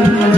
Thank you.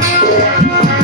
Thank you.